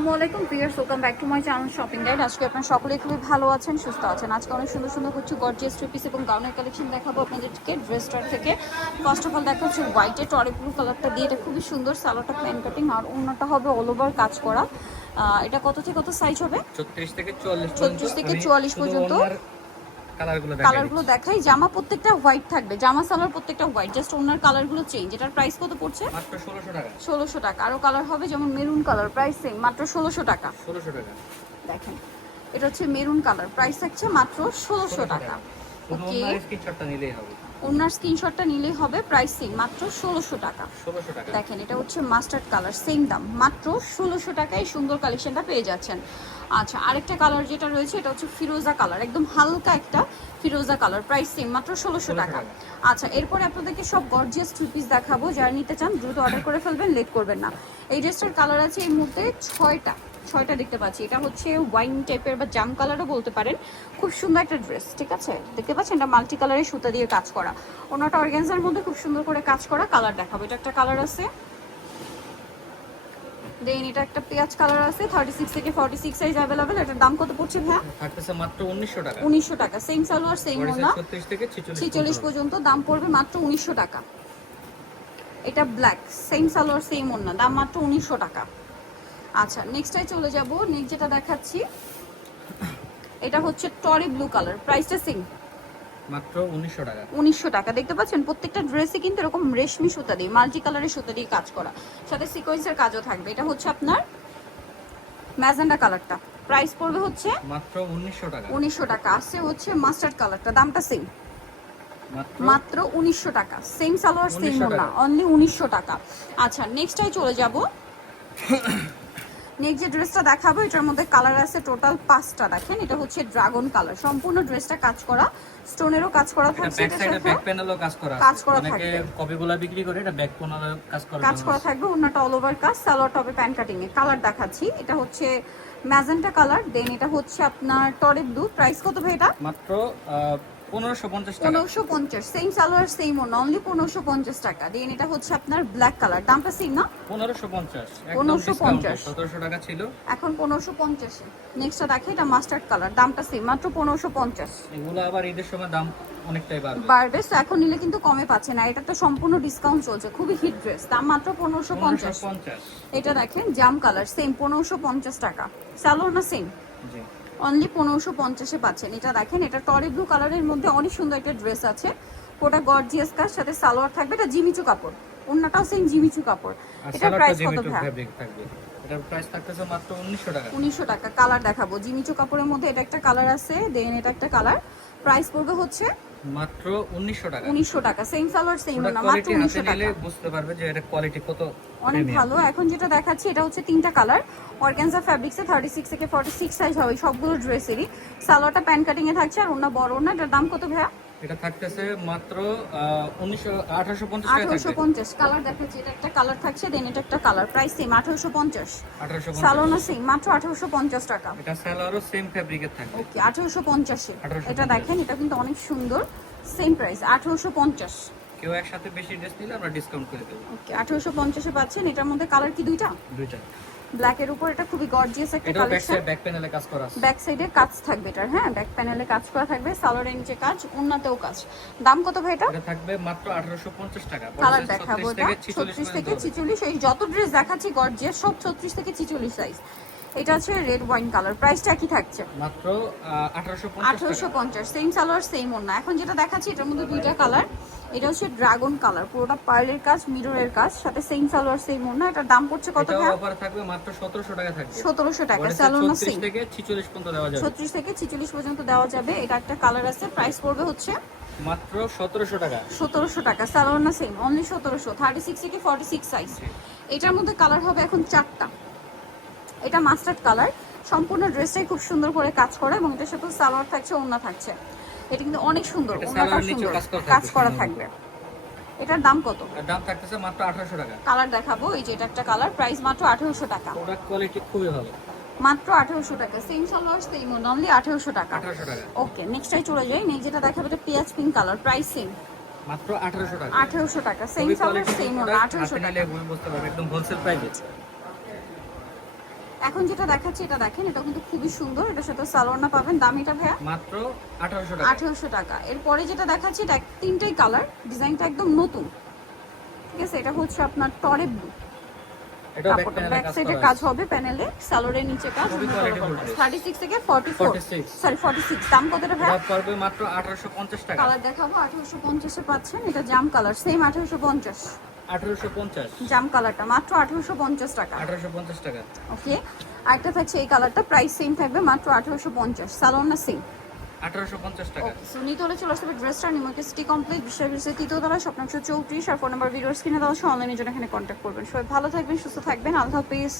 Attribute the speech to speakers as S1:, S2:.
S1: আসসালামু আলাইকুম প্রিয়ার্স welcome back to my channel shopping guide আজকে আপনার সকলেই খুবই ভালো আছেন সুস্থ আছেন। আজকে অনেক সুন্দর সুন্দর হচ্ছে গর্জিয়াস টু পিস এবং গাউনের কালেকশন দেখাবো আপনাদেরকে ড্রেস স্টার থেকে। ফার্স্ট অফ অল দেখা হচ্ছে হোয়াইটে টরে ব্লু কালারটা দিয়ে। এটা খুবই সুন্দর সালোটা প্ল্যান কাটিং আর অন্যটা হবে অল ওভার কাজ করা। এটা কত থেকে কত সাইজ হবে?
S2: ছত্রিশ থেকে চুয়াল্লিশ
S1: 36 থেকে 44 পর্যন্ত।
S2: কালারগুলো
S1: কালারগুলো দেখাই। জামা প্রত্যেকটা হোয়াইট থাকবে। জামা সালোয়ার প্রত্যেকটা হোয়াইট জাস্ট ওনার কালারগুলো চেঞ্জ এটার প্রাইস কত পড়ছে?
S2: মাত্র ষোলোশো টাকা।
S1: 1600 টাকা। আরও কালার হবে যেমন মেরুন কালার প্রাইস সেম মাত্র ষোলোশো টাকা।
S2: 1600 টাকা।
S1: দেখেন। এটা হচ্ছে মেরুন কালার প্রাইস থাকছে মাত্র ষোলোশো টাকা। ওকে
S2: স্ক্রিনশটটা নিলেই হবে।
S1: ওনার স্ক্রিনশটটা নিলেই হবে প্রাইস সেম মাত্র ষোলোশো টাকা। দেখেন এটা হচ্ছে মাস্টার্ড কালার সেম দাম মাত্র ষোলোশো টাকায় সুন্দর কালেকশনটা পেয়ে যাচ্ছেন। আচ্ছা আরেকটা কালার যেটা রয়েছে এটা হচ্ছে ফিরোজা কালার একদম হালকা একটা ফিরোজা কালার প্রাইস সেম মাত্র ষোলোশো টাকা। আচ্ছা এরপরে আপনাদেরকে সব গর্জিয়াস থ্রি পিস দেখাবো যারা নিতে চান দ্রুত অর্ডার করে ফেলবেন লেট করবেন না। এই ড্রেসটার কালার আছে এই মুহূর্তে ছয়টা। ছয়টা দেখতে পাচ্ছি। এটা হচ্ছে ওয়াইন টাইপের বা জাম কালারও বলতে পারেন। খুব সুন্দর একটা ড্রেস ঠিক আছে? দেখতে পাচ্ছেন? এটা মাল্টি কালারের সুতা দিয়ে কাজ করা। ওনাটা অর্গ্যানজার মধ্যে খুব সুন্দর করে কাজ করা কালার দেখাবো। এটা একটা কালার আছে। দেন এটা একটা পেঁয়াজ কালার আছে। থার্টি সিক্স থেকে ফর্টি সিক্স সাইজ অ্যাভেলেবেল এটার দাম কত পড়ছে ভাইয়া?
S2: থাকতেছে মাত্র উনিশশো টাকা।
S1: উনিশশো টাকা। সেম সালোয়ার সেম ওনা
S2: থেকে ছিচল্লিশ
S1: পর্যন্ত। দাম পড়বে মাত্র উনিশশো টাকা। এটা ব্ল্যাক সেম সালোয়ার সেম ওনা দাম মাত্র উনিশশো টাকা। আচ্ছা নেক্সটাই চলে যাব। নেক্সট যেটা দেখাচ্ছি এটা হচ্ছে টরি ব্লু কালার। প্রাইসটা সেম
S2: মাত্র উনিশশো টাকা।
S1: উনিশশো টাকা। দেখতে পাচ্ছেন প্রত্যেকটা ড্রেসে কিন্তু এরকম রেশমি সুতা দিয়ে মাল্টি কালারের সুতা দিয়ে কাজ করা। সাথে সিকোয়েন্সের কাজও থাকবে। এটা হচ্ছে আপনার ম্যাজেন্ডা কালারটা। প্রাইস পড়বে হচ্ছে
S2: মাত্র উনিশশো টাকা।
S1: উনিশশো টাকা। আসছে হচ্ছে মাস্টার্ড কালারটা। দামটা সেম
S2: মাত্র
S1: মাত্র উনিশশো টাকা। সেম সালোয়ার সেম
S2: 1900
S1: না। অনলি উনিশশো টাকা। আচ্ছা নেক্সটটাই চলে যাব। নেক্সট যে ড্রেসটা দেখাবো এটার মধ্যে কালার আছে টোটাল পাঁচটা দেখেন এটা হচ্ছে ড্রাগন কালার। সম্পূর্ণ ড্রেসটা কাজ করা স্টোনেরও কাজ করা থাকছে
S2: ব্যাক সাইডে ব্যাক প্যানেলও কাজ করা।
S1: কাজ করা থাকবে।
S2: কপিগুলা বিক্রি করে এটা ব্যাক প্যানেলও কাজ করা
S1: কাজ করা থাকবে অন্যটা অল ওভার কাজ সালোয়ার টপে প্যান্ট কাটিং এ কালার দেখাচ্ছি এটা হচ্ছে ম্যাজেন্টা কালার দেন এটা হচ্ছে আপনার টরে ব্লু প্রাইস কত ভাই এটা?
S2: মাত্র পনেরোশো পঞ্চাশ টাকা।
S1: পনেরোশো পঞ্চাশ same salwar same own only পনেরোশো পঞ্চাশ টাকা। দেন এটা হচ্ছে আপনার ব্ল্যাক কালার দামটা সেম না? 1550
S2: টাকা ছিল।
S1: এখন নেক্সটটা এটা মাস্টার্ড কালার দামটা সেম মাত্র পনেরোশো পঞ্চাশ।
S2: এগুলো আবার ঈদের সময় দাম অনেকটাই বাড়বে।
S1: বাড়বে তো এখন নিলে কিন্তু কমে এটা তো সম্পূর্ণ ডিসকাউন্ট চলছে খুবই হিট ড্রেস দাম মাত্র পনেরোশো পঞ্চাশ।
S2: পনেরোশো পঞ্চাশ।
S1: এটা দেখেন জাম কালার সেম পনেরোশো পঞ্চাশ টাকা। স্যালোর না সেম
S2: জি।
S1: অনলি পনেরোশো পঞ্চাশে পাচ্ছেন। এটা দেখেন এটা টরে ব্লু কালারের মধ্যে অনেক সুন্দর একটা ড্রেস আছে। ওটা গর্জিয়াস কাজ সাথে সালোয়ার থাকবে এটা জিমিচু কাপড়। অন্যটাও সেম জিমিচু কাপড়। এটা প্রাইস কত ভাই
S2: থাকবে। এটার প্রাইস থাকতেছে মাত্র উনিশশো টাকা।
S1: উনিশশো টাকা। কালার দেখাবো। জিমিচু কাপড়ের মধ্যে এটা একটা কালার আছে দেন এটা একটা কালার প্রাইস পড়বে হচ্ছে
S2: মাত্র উনিশশো টাকা।
S1: উনিশশো টাকা সেম সালোয়ার সেম না মাত্র
S2: কোয়ালিটি হাতে
S1: উনিশশো
S2: নিলে
S1: টাকা।
S2: বুঝতে পারবে যে এটা কোয়ালিটি কত
S1: অনেক ভালো এখন যেটা দেখাচ্ছি এটা হচ্ছে তিনটা কালার অর্গানজা ফ্যাব্রিক্সে থার্টি সিক্স থেকে ফর্টি সিক্স সাইজ হবে সবগুলো ড্রেসেরই সালোয়ারটা প্যান কাটিং এ থাকছে আর ওনা বড় ওনা এটার দাম কত ভাইয়া?
S2: এটা থাকতেছে মাত্র উনিশশো আঠারোশো পঞ্চাশ টাকা
S1: আঠারোশো
S2: থাকবে
S1: পঞ্চাশ কালার দেখাচ্ছি এটা একটা কালার থাকছে দেন এটা একটা কালার প্রাইস সেম আঠারোশো পঞ্চাশ।
S2: আঠারোশো
S1: সালোনা সেম মাত্র আঠারোশো পঞ্চাশ টাকা।
S2: এটা সালোয়ারও সেম ফ্যাব্রিকের থাকবে।
S1: ওকে আঠারোশো পঞ্চাশে।
S2: 1850
S1: এটা দেখেন এটা কিন্তু অনেক সুন্দর সেম প্রাইস আঠারোশো পঞ্চাশ।
S2: কেউ একসাথে বেশি ড্রেস নিলে আমরা ডিসকাউন্ট করে দেবো।
S1: ওকে আঠারোশো পঞ্চাশে পাচ্ছেন এটার মধ্যে কালার কি দুইটা?
S2: দুইটা।
S1: ব্ল্যাকের উপর এটা খুবই গর্জিয়াস একটা কালেকশন
S2: ব্যাক প্যানেলে কাজ করা আছে।
S1: ব্যাক সাইডে কাজ থাকবে এটার হ্যাঁ? ব্যাক প্যানেলে কাজ করা থাকবে সালোয়ারের নিচে কাজ উন্নতেও কাজ। দাম কত ভাই এটা?
S2: এটা থাকবে মাত্র আঠারোশো পঞ্চাশ টাকা।
S1: কালার দেখাবো এটা
S2: থেকে ছিচল্লিশ
S1: ছত্রিশ থেকে
S2: পর্যন্ত হবে।
S1: ছিচল্লিশ এই যত ড্রেস দেখাচ্ছি গর্জিয়াস সব ছত্রিশ থেকে ছিচল্লিশ সাইজ এটা হচ্ছে রেড ওয়াইন কালার প্রাইসটা কি থাকছে?
S2: মাত্র আঠারোশো পঞ্চাশ
S1: আঠারোশো
S2: টাকা
S1: পঞ্চাশ সেম সালোয়ার সেম অন্য এখন যেটা দেখাচ্ছি এটার মধ্যে দুইটা কালার এটা হচ্ছে ড্রাগন কালার পুরোটা পার্লের কাজ মিররের কাজ সাথে সেম সালোয়ার সেম অন্য এটার দাম পড়ছে কত ভাই
S2: অফার থাকবে মাত্র সতেরোশো টাকা থাকবে।
S1: সতেরোশো টাকা
S2: বডি সাইজ
S1: স্যালোনা
S2: 36
S1: সেম
S2: থেকে ছিচল্লিশ পর্যন্ত দেওয়া যাবে।
S1: ছত্রিশ থেকে ছিচল্লিশ পর্যন্ত দেওয়া যাবে। এটা একটা কালার আছে প্রাইস পড়বে হচ্ছে
S2: মাত্র সতেরোশো টাকা।
S1: সতেরোশো টাকা স্যালোনা সেম অনলি সতেরোশো। থার্টি সিক্স থেকে ফর্টি সিক্স সাইজ এটার মধ্যে কালার হবে এখন চারটা। এটা মাস্টার্ড কালার। সম্পূর্ণ ড্রেসটাই খুব সুন্দর করে কাজ করা এবং এটার সাথে সালোয়ার থাকছে ওড়না থাকছে। এটা কিন্তু অনেক সুন্দর
S2: নিচেও
S1: সুন্দর।
S2: কাজ করা থাকবে,
S1: এটার দাম কত?
S2: দাম থাকতেছে মাত্র আঠারোশো টাকা।
S1: কালার দেখাবো এই যে এটা একটা কালার প্রাইস মাত্র আঠেরোশো টাকা।
S2: প্রোডাক্ট কোয়ালিটি খুবই ভালো।
S1: মাত্র আঠেরোশো টাকা। সেম সালোয়ার সেম অনলি আঠেরোশো টাকা।
S2: আঠারোশো টাকা।
S1: ওকে নেক্সটটাই চলে যাই। নেক্সট যেটা দেখাবো এটা পেঁয়াজ পিঙ্ক কালার প্রাইস সেম
S2: মাত্র আঠারোশো টাকা।
S1: আঠেরোশো টাকা। সেম সালোয়ার সেম আঠেরোশো
S2: হাতে
S1: টাকা।
S2: একদম হোলসেল প্রাইস
S1: এখন যেটা দেখাচ্ছি এটা দেখেন এটা কিন্তু খুবই সুন্দর এটার সাথে সালোয়ারনা পাবেন। দাম এটা ভাইয়া?
S2: মাত্র আঠারোশো টাকা।
S1: আঠেরোশো টাকা। এরপরে যেটা দেখাচ্ছি এটা তিনটাই কালার ডিজাইনটা একদম নতুন। ঠিক আছে এটা হচ্ছে আপনার টরে ব্লু
S2: এটাও ব্যাক
S1: সাইডে কাজ হবে প্যানেলে সালোয়ারের নিচে কাজ
S2: খুবই quality full dress।
S1: Thirty six থেকে forty four
S2: 46
S1: sorry forty six দাম কতটা ভাই
S2: এটা পড়বে মাত্র আঠারোশো পঞ্চাশ টাকা।
S1: কালার দেখাবো আঠারোশো পঞ্চাশে পাচ্ছেন। এটা জাম কালার সেম আঠারোশো জাম কালারটা মাত্র আঠারোশো পঞ্চাশ টাকা।
S2: আঠারোশো পঞ্চাশ টাকা।
S1: ওকে আরেকটা থাকছে এই কালারটা প্রাইস সেম থাকবে মাত্র আঠারোশো পঞ্চাশ। সালোনা না সেম
S2: টাকা।
S1: চলে আসবে ড্রেসটা নিমকে সিটি তৃতীয়তলা চৌত্রিশ আর ফোন নাম্বার ভিডিওস কিনে দেওয়া অনলাইনে জন্য এখানে কন্ট্যাক্ট করবেন। সবাই ভালো থাকবেন সুস্থ থাকবেন আল্লাহ হাফিজ।